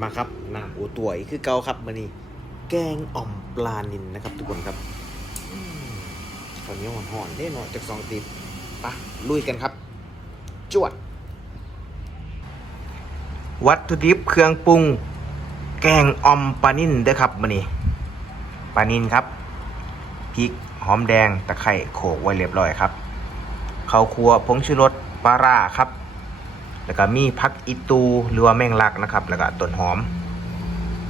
มาครับน้ำอูตัวอีกคือเกาครับมานี่แกงอ่อมปลานินนะครับ ทุกคนครับอืมข้าวเหนียวห่อนๆเด้หน่อยจากสองติบปะลุยกันครับ จวด วัตถุดิบเครื่องปรุง แกงอ่อมปลานินเด้อครับมานี่ปลานินครับพริกหอมแดงตะไคร่โขลกไว้เรียบร้อยครับข้าวคั่วผงชูรสปลาร่าครับ แล้วก็มีพักอีตูหรือว่าแมงลักนะครับ แล้วก็ต้นหอม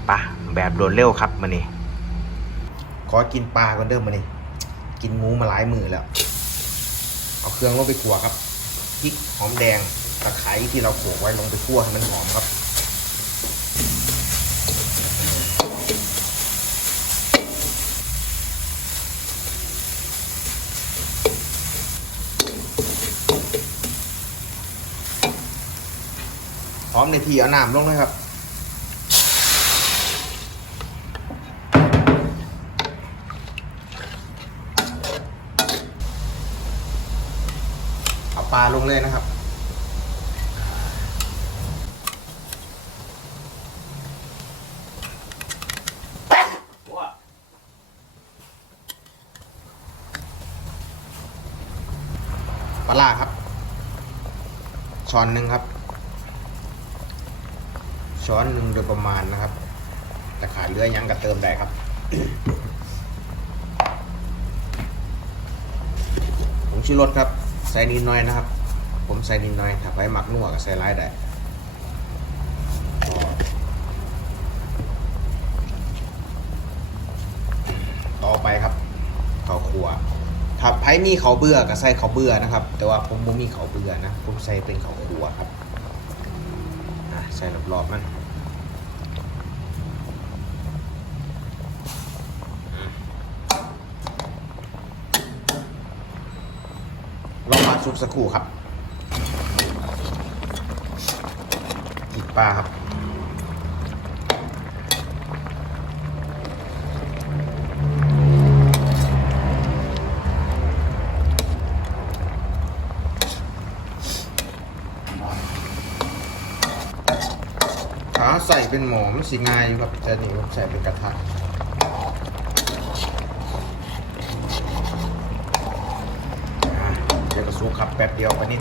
ปะแบบโดดเร็วครับมานี่ขอกินปลาก่อนเดิมมานี่กินงูมาหลายมือแล้ว เอาเครื่องลงไปขัวครับพริกหอมแดงตะไคร้ที่เราโขลกไว้ลงไปคั่วให้มันหอมครับ อมในทีเอาน้ำลงเลยครับเอาปลาลงเลยนะครับปลาร้าครับช้อนหนึ่งครับ ช้อนหนึ่งโดยประมาณนะครับ แต่ขาดเลือยังก็เติมได้ครับ ผมชื่อรสครับใส่นิดหน่อยนะครับ ผมใส่นิดหน่อยถ้าไปหมักนัวก็ใส่ร้ายได้ต่อไปครับข้าวคั่วถ้าไผมีเขาเบื่อก็ใส่เขาเบื่อนะครับ แต่ว่าผมบ่มีเขาเบื่อนะ ผมใส่เป็นเขาวคั่วครับใส่รอบๆมัน ลองมา ซุปสักครู่ครับอีกปลาครับ ขาใส่เป็นหมอมันสีง่ายอยู่ครับแต่นี่ผมใส่เป็นกระทะ อ่าเดี๋ยวก็สุกครับแป๊บเดียวปนี่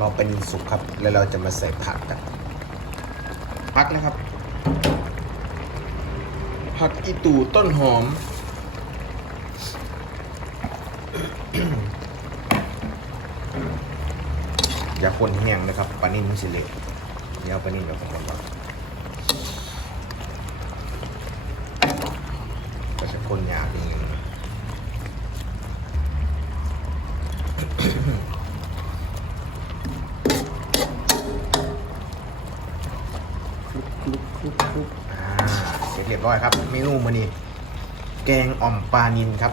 รอเป็นสุกครับ แล้วเราจะมาใส่ผักกันผักนะครับ ผักอีตูต้นหอมอย่าคนแห้งนะครับปลานิ่มมันสิเล็กเดี๋ยวปลานิ่มเดี๋ยวผมก่อนก็จะ คนยากนิดนึงอ่าเสร็จเรียบร้อยครับ เมนูมื้อนี้แกงอ่อมปลานินครับ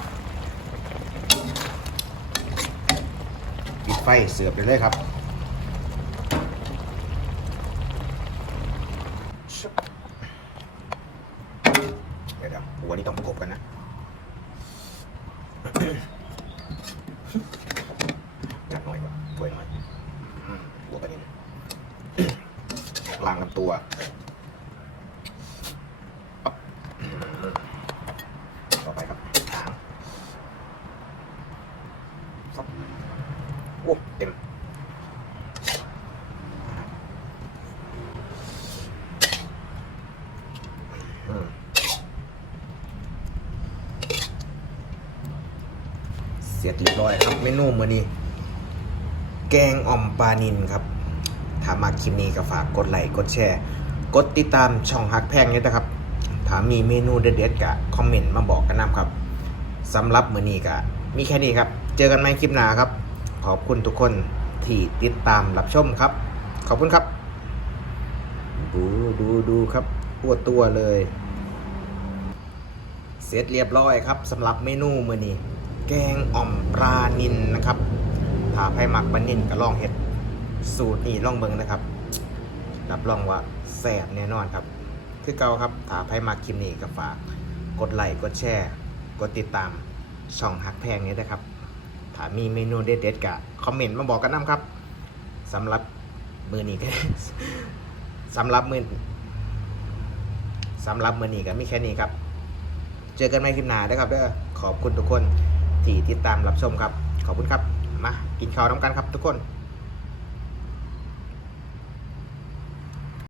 ปิดไฟเสิร์ฟเลยเลยครับ เดี๋ย วเดี๋ยวหัวนี่ต้องประกบกันนะ จัดหน่อยก่อนถ้วยหน่อยหัวประเด็นล้างลำตัวต่อไปครับหางฟับโอ้เต็ม อืมเส ร็จเรียบร้อยครับเมนูมื้อนี้ แกงอ่อมปลานินครับ ถ้ามาคลิปนี้ก็ฝากกดไลค์กดแชร์ กดติดตามช่องฮักแพงนี้นะครับ ถ้ามีเมนูเด็ดๆก็คอมเมนต์มาบอกกันนะครับสำหรับมื้อนี้ก็มีแค่นี้ครับ เจอกันใหม่คลิปหน้าครับ ขอบคุณทุกคนที่ติดตามรับชมครับ ขอบคุณครับ ดูดูดูครับปวดตัวเลย เสร็จเรียบร้อยครับสำหรับเมนูมื้อนี้ แกงอ่อมปลานินนะครับถ้าไผมักปลานินก็ลองเฮ็ดสูตรนี้ลองเบิ่งนะครับ รับรองว่าแซ่บแน่นอนครับ คือเก่าครับถ้าไผมักคลิปนี้ก็ฝากกดไลค์กดแชร์กดติดตามช่องหักแพงนี้นะครับถ้ามีเมนูเด็ดๆกะคอมเมนต์มาบอกกันน้ำครับสำหรับมือนี้ก็สำหรับมือสำหรับมือนี้ก็มีแค่นี้ครับ เจอกันใหม่คลิปหน้าเด้อครับเด้อขอบคุณทุกคน ที่ติดตามรับชมครับ ขอบคุณครับ มากินข้าวน้ำกันครับทุกคน